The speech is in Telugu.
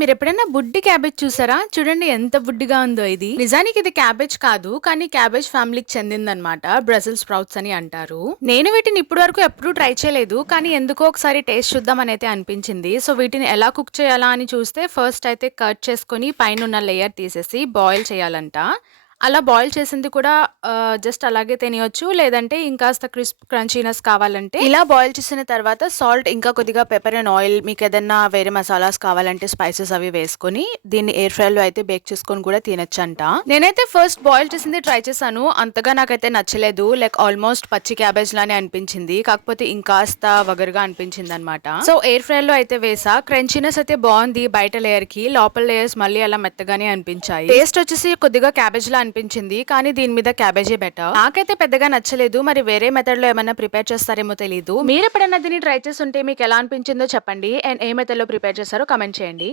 మీరు ఎప్పుడైనా బుడ్డి క్యాబేజ్ చూసారా? చూడండి ఎంత బుడ్డిగా ఉందో ఇది. నిజానికి ఇది క్యాబేజ్ కాదు కానీ క్యాబేజ్ ఫ్యామిలీకి చెందిందనమాట బ్రజిల్ స్ప్రౌట్స్ అని అంటారు. నేను వీటిని ఇప్పటి వరకు ఎప్పుడూ ట్రై చేయలేదు కానీ ఎందుకో ఒకసారి టేస్ట్ చూద్దామని అయితే అనిపించింది. సో వీటిని ఎలా కుక్ చేయాలా అని చూస్తే ఫస్ట్ అయితే కట్ చేసుకొని పైన ఉన్న లేయర్ తీసేసి బాయిల్ చేయాలంట. అలా బాయిల్ చేసింది కూడా జస్ట్ అలాగే తినేయొచ్చు లేదంటే ఇంకాస్త క్రిస్ప్ క్రంచీనెస్ కావాలంటే. ఇలా బాయిల్ చేసిన తర్వాత సాల్ట్ ఇంకా కొద్దిగా పెప్పర్ అండ్ ఆయిల్ మీకు ఏదైనా వేరే మసాలాస్ కావాలంటే స్పైసెస్ అవి వేసుకొని దీన్ని ఎయిర్ ఫ్రైలో అయితే బేక్ చేసుకొని కూడా తినొచ్చంట. నేనైతే ఫస్ట్ బాయిల్ చేసింది ట్రై చేశాను. అంతగా నాకైతే నచ్చలేదు. లైక్ ఆల్మోస్ట్ పచ్చి క్యాబేజ్ లానే అనిపించింది. కాకపోతే ఇంకాస్త వగరుగా అనిపించింది అనమాట సో ఎయిర్ ఫ్రై లో అయితే వేసా. క్రంచీనెస్ అయితే బాగుంది బయట లేయర్కి లోపల లేయర్స్ మళ్ళీ అలా మెత్తగానే అనిపించాయి. టేస్ట్ వచ్చేసి కొద్దిగా క్యాబేజ్ లా అనిపించింది కానీ దీని మీద క్యాబేజీ బెటర్. నాకైతే పెద్దగా నచ్చలేదు మరి వేరే మెథడ్లో ఏమైనా ప్రిపేర్ చేస్తారేమో తెలియదు మీరు ఎప్పుడైనా దీన్ని ట్రై చేస్తుంటే మీకు ఎలా అనిపించిందో చెప్పండి. అండ్ ఏ మెథడ్లో ప్రిపేర్ చేస్తారో కమెంట్ చేయండి.